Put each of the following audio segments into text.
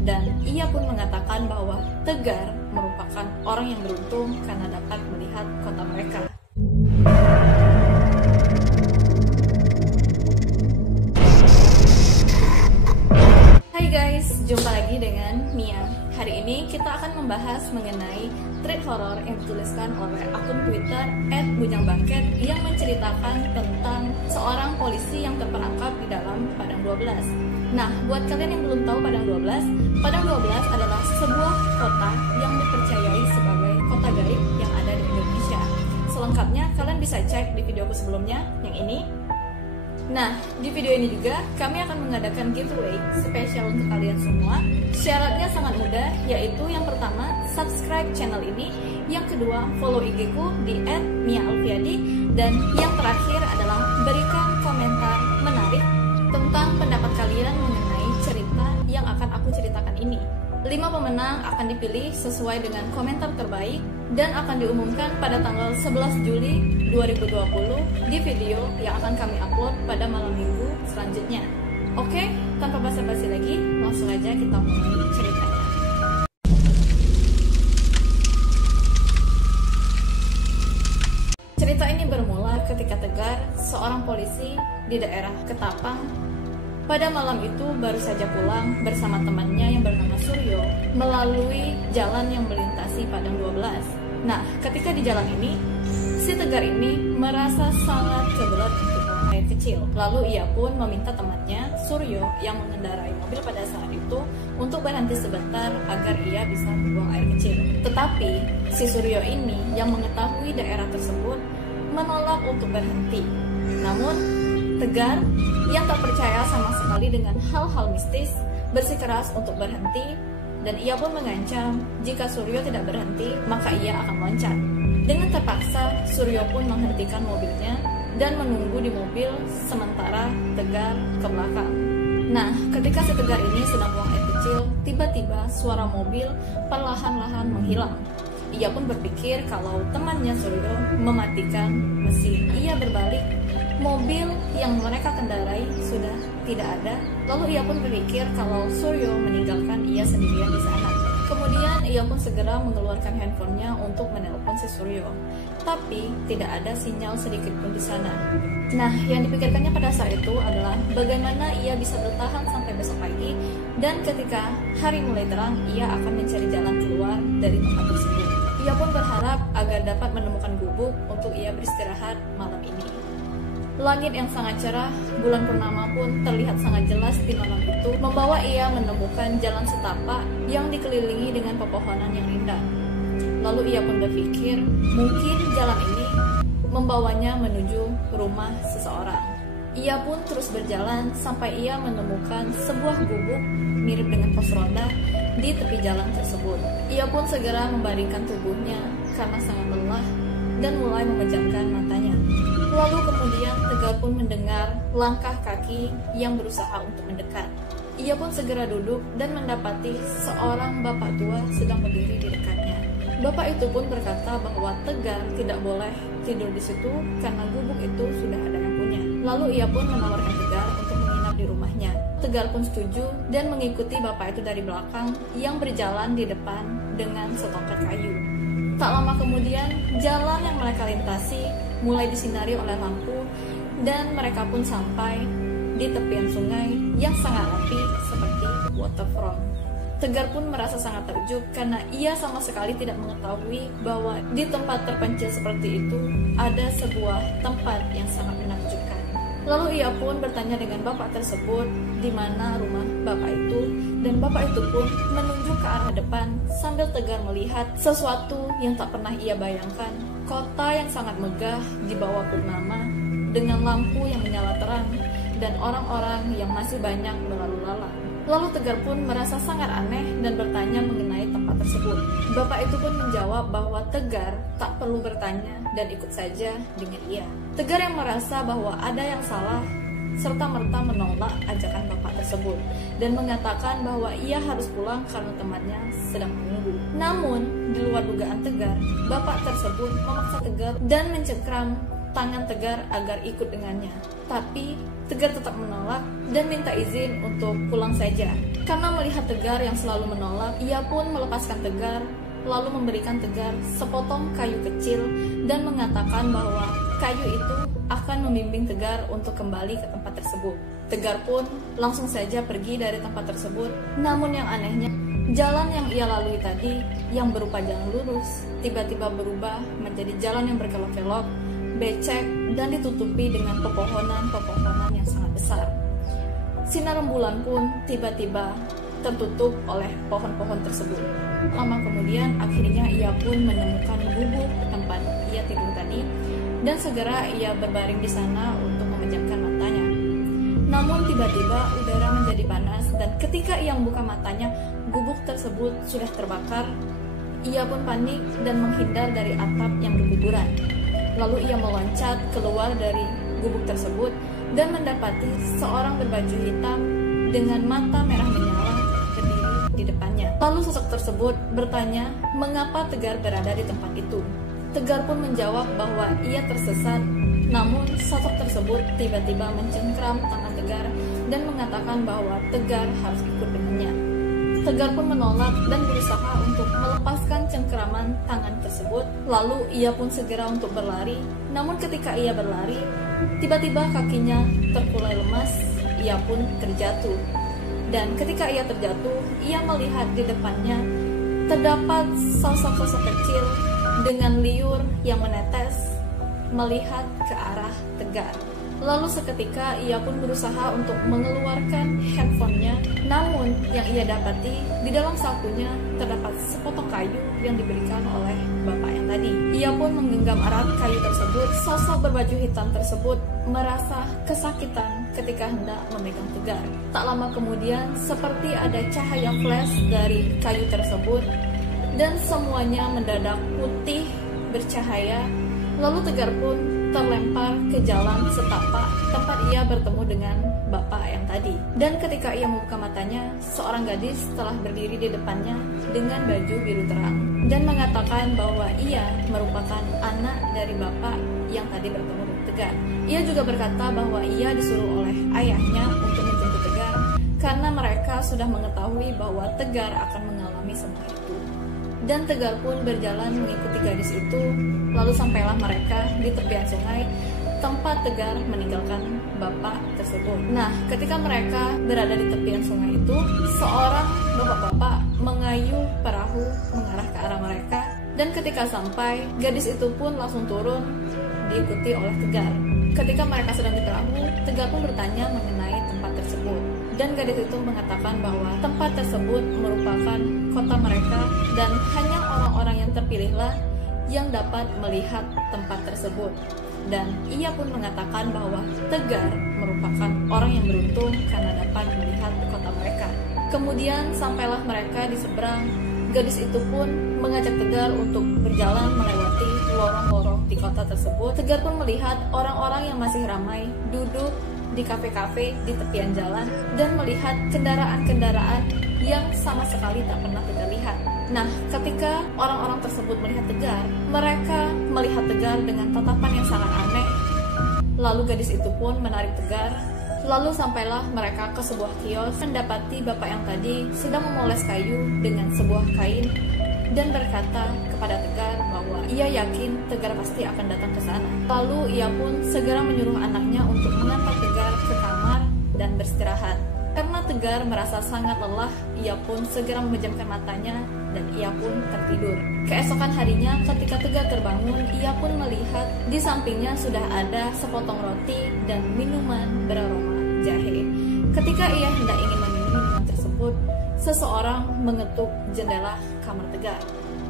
dan ia pun mengatakan bahwa Tegar merupakan orang yang beruntung karena dapat melihat kota mereka. Hai guys, jumpa lagi dengan Mia. Hari ini kita akan membahas mengenai thread horor yang dituliskan oleh akun Twitter @bujangbangket yang menceritakan tentang seorang polisi yang terperangkap di dalam Padang 12. Nah, buat kalian yang belum tahu Padang 12, Padang 12 adalah sebuah kota yang dipercayai sebagai kota gaib yang ada di Indonesia. Selengkapnya kalian bisa cek di videoku sebelumnya yang ini. Nah, di video ini juga kami akan mengadakan giveaway spesial untuk kalian semua. Syaratnya sangat mudah, yaitu yang pertama, subscribe channel ini. Yang kedua, follow IG-ku di @miaalfiadi. Dan yang terakhir adalah berikan komentar menarik tentang pendapat kalian mengenai cerita yang akan aku ceritakan ini. 5 pemenang akan dipilih sesuai dengan komentar terbaik dan akan diumumkan pada tanggal 11 Juli 2020 di video yang akan kami upload pada malam minggu selanjutnya. Oke, tanpa basa-basi lagi, langsung aja kita mulai ceritanya. Cerita ini bermula ketika Tegar, seorang polisi di daerah Ketapang, pada malam itu baru saja pulang bersama temannya yang bernama Suryo melalui jalan yang melintasi Padang 12. Nah, ketika di jalan ini, si Tegar ini merasa sangat kebelet untuk buang air kecil. Lalu ia pun meminta temannya, Suryo, yang mengendarai mobil pada saat itu untuk berhenti sebentar agar ia bisa membuang air kecil. Tetapi, si Suryo ini yang mengetahui daerah tersebut menolak untuk berhenti. Namun, Tegar yang tak percaya sama sekali dengan hal-hal mistis bersikeras untuk berhenti, dan ia pun mengancam jika Suryo tidak berhenti maka ia akan loncat. Dengan terpaksa, Suryo pun menghentikan mobilnya dan menunggu di mobil sementara Tegar ke belakang. Nah, ketika si Tegar ini sedang buang air kecil, tiba-tiba suara mobil perlahan-lahan menghilang. Ia pun berpikir kalau temannya Suryo mematikan mesin. Ia berbalik, mobil yang mereka kendarai sudah tidak ada. Lalu ia pun berpikir kalau Suryo meninggalkan ia sendirian di sana. Kemudian ia pun segera mengeluarkan handphonenya untuk menelpon si Suryo. Tapi tidak ada sinyal sedikit pun di sana. Nah, yang dipikirkannya pada saat itu adalah bagaimana ia bisa bertahan sampai besok pagi, dan ketika hari mulai terang, ia akan mencari jalan keluar dari tempat tersebut. Ia pun berharap agar dapat menemukan gubuk untuk ia beristirahat malam ini. Langit yang sangat cerah, bulan purnama pun terlihat sangat jelas di malam itu, membawa ia menemukan jalan setapak yang dikelilingi dengan pepohonan yang rindang. Lalu ia pun berpikir, mungkin jalan ini membawanya menuju rumah seseorang. Ia pun terus berjalan sampai ia menemukan sebuah gubuk mirip dengan pos ronda di tepi jalan tersebut. Ia pun segera membaringkan tubuhnya karena sangat lelah dan mulai memejamkan matanya. Lalu kemudian Tegar pun mendengar langkah kaki yang berusaha untuk mendekat. Ia pun segera duduk dan mendapati seorang bapak tua sedang berdiri di dekatnya. Bapak itu pun berkata bahwa Tegar tidak boleh tidur di situ karena gubuk itu sudah ada yang punya. Lalu ia pun menawarkan Tegar untuk menginap di rumahnya. Tegar pun setuju dan mengikuti bapak itu dari belakang yang berjalan di depan dengan setongkat kayu. Tak lama kemudian, jalan yang mereka lintasi mulai disinari oleh lampu dan mereka pun sampai di tepian sungai yang sangat rapi seperti waterfront. Tegar pun merasa sangat takjub karena ia sama sekali tidak mengetahui bahwa di tempat terpencil seperti itu ada sebuah tempat yang sangat menakjubkan. Lalu ia pun bertanya dengan bapak tersebut di mana rumah bapak itu, dan bapak itu pun menunjuk ke arah depan sambil Tegar melihat sesuatu yang tak pernah ia bayangkan. Kota yang sangat megah di bawah purnama dengan lampu yang menyala terang dan orang-orang yang masih banyak berlalu lalang. Lalu Tegar pun merasa sangat aneh dan bertanya mengenai tempat tersebut. Bapak itu pun menjawab bahwa Tegar tak perlu bertanya dan ikut saja dengan ia. Tegar yang merasa bahwa ada yang salah serta-merta menolak ajakan bapak tersebut dan mengatakan bahwa ia harus pulang karena temannya sedang menunggu. Namun, di luar dugaan Tegar, bapak tersebut memaksa Tegar dan mencengkram tangan Tegar agar ikut dengannya. Tapi Tegar tetap menolak dan minta izin untuk pulang saja. Karena melihat Tegar yang selalu menolak, ia pun melepaskan Tegar, lalu memberikan Tegar sepotong kayu kecil dan mengatakan bahwa kayu itu akan membimbing Tegar untuk kembali ke tempat tersebut. Tegar pun langsung saja pergi dari tempat tersebut. Namun yang anehnya, jalan yang ia lalui tadi yang berupa jalan lurus tiba-tiba berubah menjadi jalan yang berkelok-kelok, becek, dan ditutupi dengan pepohonan-pepohonan yang sangat besar. Sinar rembulan pun tiba-tiba tertutup oleh pohon-pohon tersebut. Lama kemudian akhirnya ia pun menemukan gubuk tempat ia tidur tadi, dan segera ia berbaring di sana untuk memejamkan matanya. Namun tiba-tiba udara menjadi panas, dan ketika ia membuka matanya, gubuk tersebut sudah terbakar. Ia pun panik dan menghindar dari atap yang berguguran. Lalu ia meloncat keluar dari gubuk tersebut dan mendapati seorang berbaju hitam dengan mata merah menyala berdiri di depannya. Lalu sosok tersebut bertanya mengapa Tegar berada di tempat itu. Tegar pun menjawab bahwa ia tersesat, namun sosok tersebut tiba-tiba mencengkram tangan Tegar dan mengatakan bahwa Tegar harus ikut dengannya. Tegar pun menolak dan berusaha untuk melepaskan cengkeraman tangan tersebut. Lalu ia pun segera untuk berlari. Namun ketika ia berlari, tiba-tiba kakinya terkulai lemas. Ia pun terjatuh. Dan ketika ia terjatuh, ia melihat di depannya terdapat sosok-sosok kecil dengan liur yang menetes melihat ke arah Tegar. Lalu seketika ia pun berusaha untuk mengeluarkan handphonenya, namun yang ia dapati di dalam sakunya terdapat sepotong kayu yang diberikan oleh bapak yang tadi. Ia pun menggenggam erat kayu tersebut. Sosok berbaju hitam tersebut merasa kesakitan ketika hendak memegang Tegar. Tak lama kemudian seperti ada cahaya flash dari kayu tersebut dan semuanya mendadak putih bercahaya. Lalu Tegar pun terlempar ke jalan setapak tempat ia bertemu dengan bapak yang tadi. Dan ketika ia membuka matanya, seorang gadis telah berdiri di depannya dengan baju biru terang dan mengatakan bahwa ia merupakan anak dari bapak yang tadi bertemu dengan Tegar. Ia juga berkata bahwa ia disuruh oleh ayahnya untuk menjemput Tegar karena mereka sudah mengetahui bahwa Tegar akan mengalami semua itu. Dan Tegar pun berjalan mengikuti gadis itu. Lalu sampailah mereka di tepian sungai tempat Tegar meninggalkan bapak tersebut. Nah, ketika mereka berada di tepian sungai itu, seorang bapak-bapak mengayuh perahu mengarah ke arah mereka. Dan ketika sampai, gadis itu pun langsung turun diikuti oleh Tegar. Ketika mereka sedang di perahu, Tegar pun bertanya mengenai tempat tersebut. Dan gadis itu mengatakan bahwa tempat tersebut merupakan kota mereka dan hanya orang-orang yang terpilihlah yang dapat melihat tempat tersebut. Dan ia pun mengatakan bahwa Tegar merupakan orang yang beruntung karena dapat melihat kota mereka. Kemudian sampailah mereka di seberang. Gadis itu pun mengajak Tegar untuk berjalan melewati lorong-lorong di kota tersebut. Tegar pun melihat orang-orang yang masih ramai duduk di kafe-kafe di tepian jalan dan melihat kendaraan-kendaraan yang sama sekali tak pernah Tegar lihat. Nah, ketika orang-orang tersebut melihat Tegar, mereka melihat Tegar dengan tatapan yang sangat aneh. Lalu gadis itu pun menarik Tegar. Lalu sampailah mereka ke sebuah kios, mendapati bapak yang tadi sedang memoles kayu dengan sebuah kain dan berkata kepada Tegar bahwa ia yakin Tegar pasti akan datang ke sana. Lalu ia pun segera menyuruh anaknya untuk mengantar Tegar ke kamar dan beristirahat. Karena Tegar merasa sangat lelah, ia pun segera memejamkan matanya dan ia pun tertidur. Keesokan harinya ketika Tegar terbangun, ia pun melihat di sampingnya sudah ada sepotong roti dan minuman beraroma jahe. Ketika ia hendak ingin meminum minuman tersebut, seseorang mengetuk jendela kamar Tegar.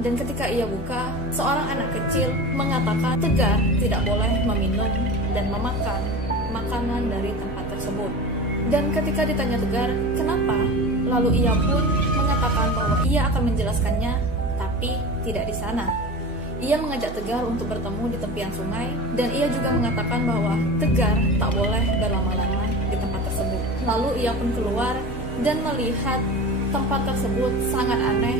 Dan ketika ia buka, seorang anak kecil mengatakan Tegar tidak boleh meminum dan memakan makanan dari tempat tersebut. Dan ketika ditanya Tegar, kenapa? Lalu ia pun mengatakan bahwa ia akan menjelaskannya, tapi tidak di sana. Ia mengajak Tegar untuk bertemu di tepian sungai, dan ia juga mengatakan bahwa Tegar tak boleh berlama-lama di tempat tersebut. Lalu ia pun keluar dan melihat tempat tersebut sangat aneh,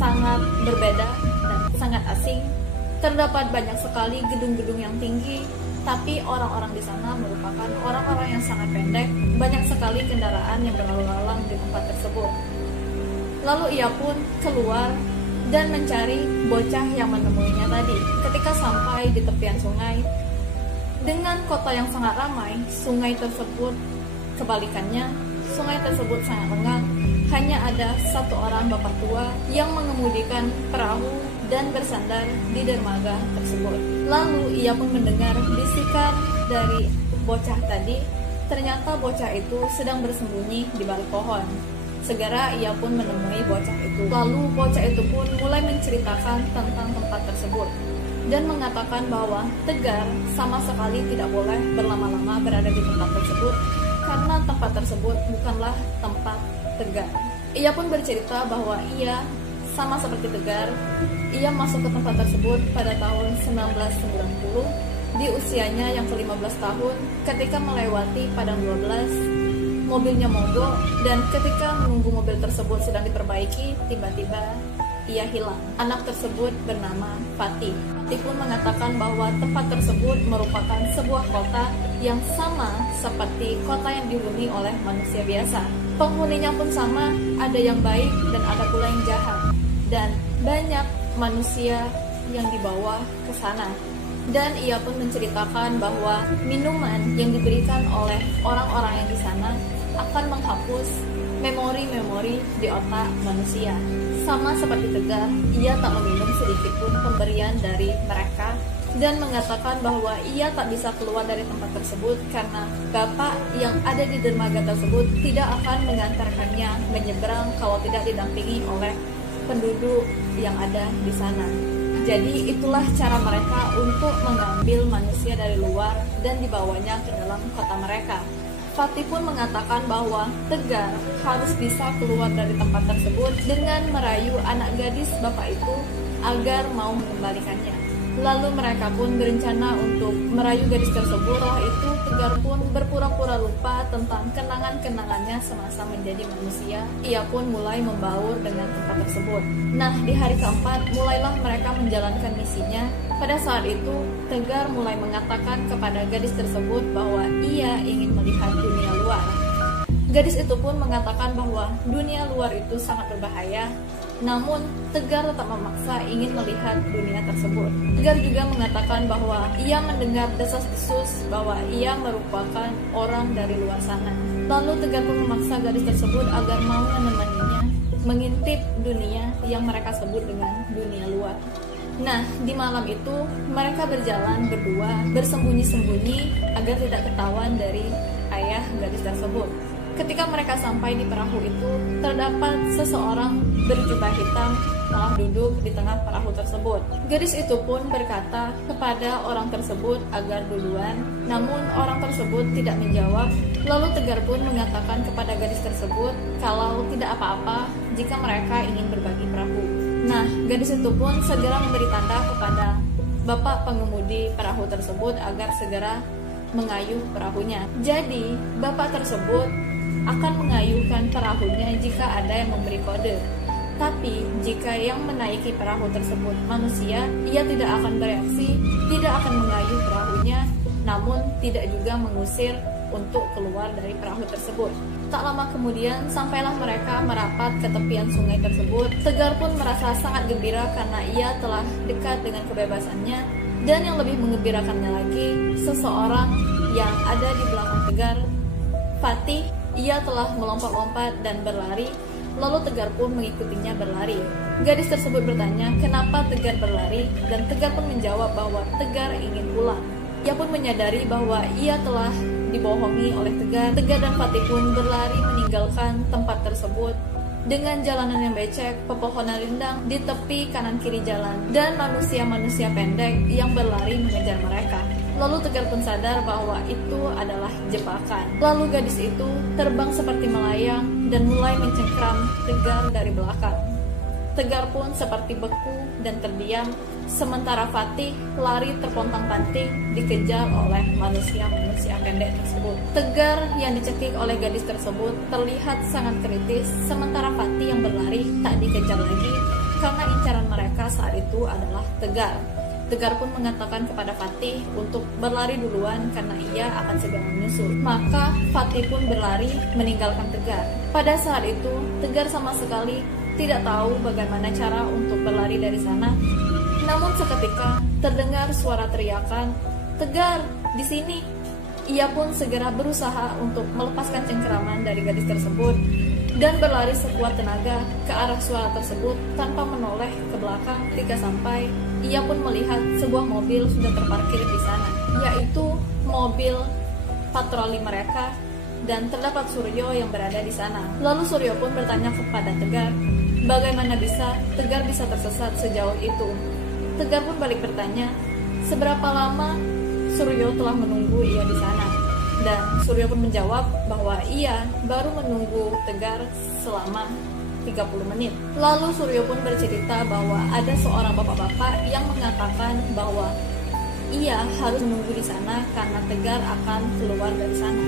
sangat berbeda, dan sangat asing. Terdapat banyak sekali gedung-gedung yang tinggi, tapi orang-orang di sana merupakan orang-orang yang sangat pendek, banyak sekali kendaraan yang berlalu lalang di tempat tersebut. Lalu ia pun keluar dan mencari bocah yang menemuinya tadi. Ketika sampai di tepian sungai, dengan kota yang sangat ramai, sungai tersebut kebalikannya, sungai tersebut sangat lengang. Hanya ada satu orang bapak tua yang mengemudikan perahu dan bersandar di dermaga tersebut. Lalu ia pun mendengar bisikan dari bocah tadi. Ternyata bocah itu sedang bersembunyi di balik pohon. Segera ia pun menemui bocah itu. Lalu bocah itu pun mulai menceritakan tentang tempat tersebut dan mengatakan bahwa Tegar sama sekali tidak boleh berlama-lama berada di tempat tersebut karena tempat tersebut bukanlah tempat Tegar. Ia pun bercerita bahwa ia sama seperti Tegar, ia masuk ke tempat tersebut pada tahun 1990 di usianya yang ke-15 tahun ketika melewati Padang 12. Mobilnya mogok dan ketika menunggu mobil tersebut sedang diperbaiki, tiba-tiba ia hilang. Anak tersebut bernama Fatih. Fatih pun mengatakan bahwa tempat tersebut merupakan sebuah kota yang sama seperti kota yang dihuni oleh manusia biasa. Penghuninya pun sama, ada yang baik dan ada pula yang jahat. Dan banyak manusia yang dibawa ke sana. Dan ia pun menceritakan bahwa minuman yang diberikan oleh orang-orang yang di sana akan menghapus memori-memori di otak manusia. Sama seperti Tegar, ia tak meminum sedikit pun pemberian dari mereka dan mengatakan bahwa ia tak bisa keluar dari tempat tersebut karena bapak yang ada di dermaga tersebut tidak akan mengantarkannya menyeberang kalau tidak didampingi oleh penduduk yang ada di sana. Jadi itulah cara mereka untuk mengambil manusia dari luar dan dibawanya ke dalam kota mereka. Fatih pun mengatakan bahwa Tegar harus bisa keluar dari tempat tersebut dengan merayu anak gadis bapak itu agar mau mengembalikannya. Lalu mereka pun berencana untuk merayu gadis tersebut. Setelah itu Tegar pun berpura-pura lupa tentang kenangan-kenangannya semasa menjadi manusia. Ia pun mulai membaur dengan tempat tersebut. Nah, di hari keempat mulailah mereka menjalankan misinya. Pada saat itu Tegar mulai mengatakan kepada gadis tersebut bahwa ia ingin melihat dunia luar. Gadis itu pun mengatakan bahwa dunia luar itu sangat berbahaya. Namun, Tegar tetap memaksa ingin melihat dunia tersebut. Tegar juga mengatakan bahwa ia mendengar desas-desus bahwa ia merupakan orang dari luar sana. Lalu Tegar pun memaksa gadis tersebut agar mau menemaninya mengintip dunia yang mereka sebut dengan dunia luar. Nah, di malam itu mereka berjalan berdua bersembunyi-sembunyi agar tidak ketahuan dari ayah gadis tersebut. Ketika mereka sampai di perahu itu, terdapat seseorang berjubah hitam telah duduk di tengah perahu tersebut. Gadis itu pun berkata kepada orang tersebut agar duluan, namun orang tersebut tidak menjawab. Lalu Tegar pun mengatakan kepada gadis tersebut kalau tidak apa-apa jika mereka ingin berbagi perahu. Nah, gadis itu pun segera memberi tanda kepada bapak pengemudi perahu tersebut agar segera mengayuh perahunya. Jadi, bapak tersebut akan mengayuhkan perahunya jika ada yang memberi kode. Tapi jika yang menaiki perahu tersebut manusia, ia tidak akan bereaksi, tidak akan mengayuh perahunya, namun tidak juga mengusir untuk keluar dari perahu tersebut. Tak lama kemudian sampailah mereka merapat ke tepian sungai tersebut. Tegar pun merasa sangat gembira karena ia telah dekat dengan kebebasannya. Dan yang lebih menggembirakannya lagi, seseorang yang ada di belakang Tegar, Fatih, ia telah melompat-lompat dan berlari, lalu Tegar pun mengikutinya berlari. Gadis tersebut bertanya kenapa Tegar berlari, dan Tegar pun menjawab bahwa Tegar ingin pulang. Ia pun menyadari bahwa ia telah dibohongi oleh Tegar. Tegar dan Fatih pun berlari meninggalkan tempat tersebut dengan jalanan yang becek, pepohonan rindang di tepi kanan kiri jalan, dan manusia-manusia pendek yang berlari mengejar mereka. Lalu Tegar pun sadar bahwa itu adalah jebakan. Lalu gadis itu terbang seperti melayang dan mulai mencengkram Tegar dari belakang. Tegar pun seperti beku dan terdiam, sementara Fatih lari terpontang-panting dikejar oleh manusia-manusia pendek tersebut. Tegar yang dicekik oleh gadis tersebut terlihat sangat kritis, sementara Fatih yang berlari tak dikejar lagi karena incaran mereka saat itu adalah Tegar. Tegar pun mengatakan kepada Fatih untuk berlari duluan karena ia akan segera menyusul. Maka Fatih pun berlari meninggalkan Tegar. Pada saat itu, Tegar sama sekali tidak tahu bagaimana cara untuk berlari dari sana. Namun seketika terdengar suara teriakan, "Tegar, di sini!" Ia pun segera berusaha untuk melepaskan cengkeraman dari gadis tersebut dan berlari sekuat tenaga ke arah suara tersebut tanpa menoleh ke belakang. Ketika sampai, ia pun melihat sebuah mobil sudah terparkir di sana, yaitu mobil patroli mereka, dan terdapat Suryo yang berada di sana. Lalu Suryo pun bertanya kepada Tegar, bagaimana Tegar bisa tersesat sejauh itu. Tegar pun balik bertanya, seberapa lama Suryo telah menunggu ia di sana. Dan Suryo pun menjawab bahwa ia baru menunggu Tegar selama 30 menit. Lalu Suryo pun bercerita bahwa ada seorang bapak-bapak yang mengatakan bahwa ia harus menunggu di sana karena Tegar akan keluar dari sana.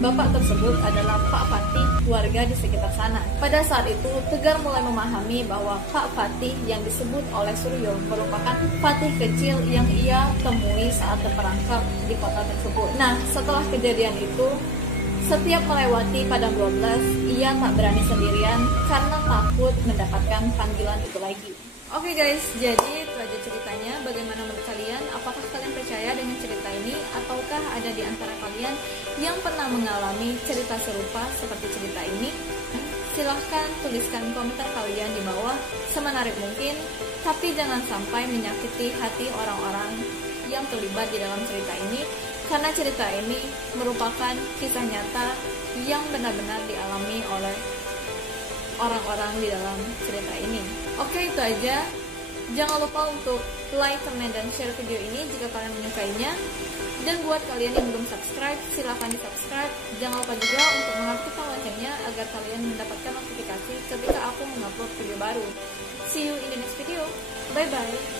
Bapak tersebut adalah Pak Fatih, warga di sekitar sana. Pada saat itu, Tegar mulai memahami bahwa Pak Fatih yang disebut oleh Suryo merupakan Fatih kecil yang ia temui saat terperangkap di kota tersebut. Nah, setelah kejadian itu, setiap melewati Padang 12, ia tak berani sendirian karena takut mendapatkan panggilan itu lagi. Oke guys, jadi itu aja ceritanya. Bagaimana menurut kalian? Apakah kalian percaya dengan cerita ini? Ataukah ada di antara kalian yang pernah mengalami cerita serupa seperti cerita ini? Silahkan tuliskan komentar kalian di bawah semenarik mungkin, tapi jangan sampai menyakiti hati orang-orang yang terlibat di dalam cerita ini, karena cerita ini merupakan kisah nyata yang benar-benar dialami oleh orang-orang di dalam cerita ini. Oke, itu aja. Jangan lupa untuk like, comment, dan share video ini jika kalian menyukainya. Dan buat kalian yang belum subscribe, silahkan di subscribe. Jangan lupa juga untuk mengaktifkan loncengnya agar kalian mendapatkan notifikasi ketika aku mengupload video baru. See you in the next video. Bye bye.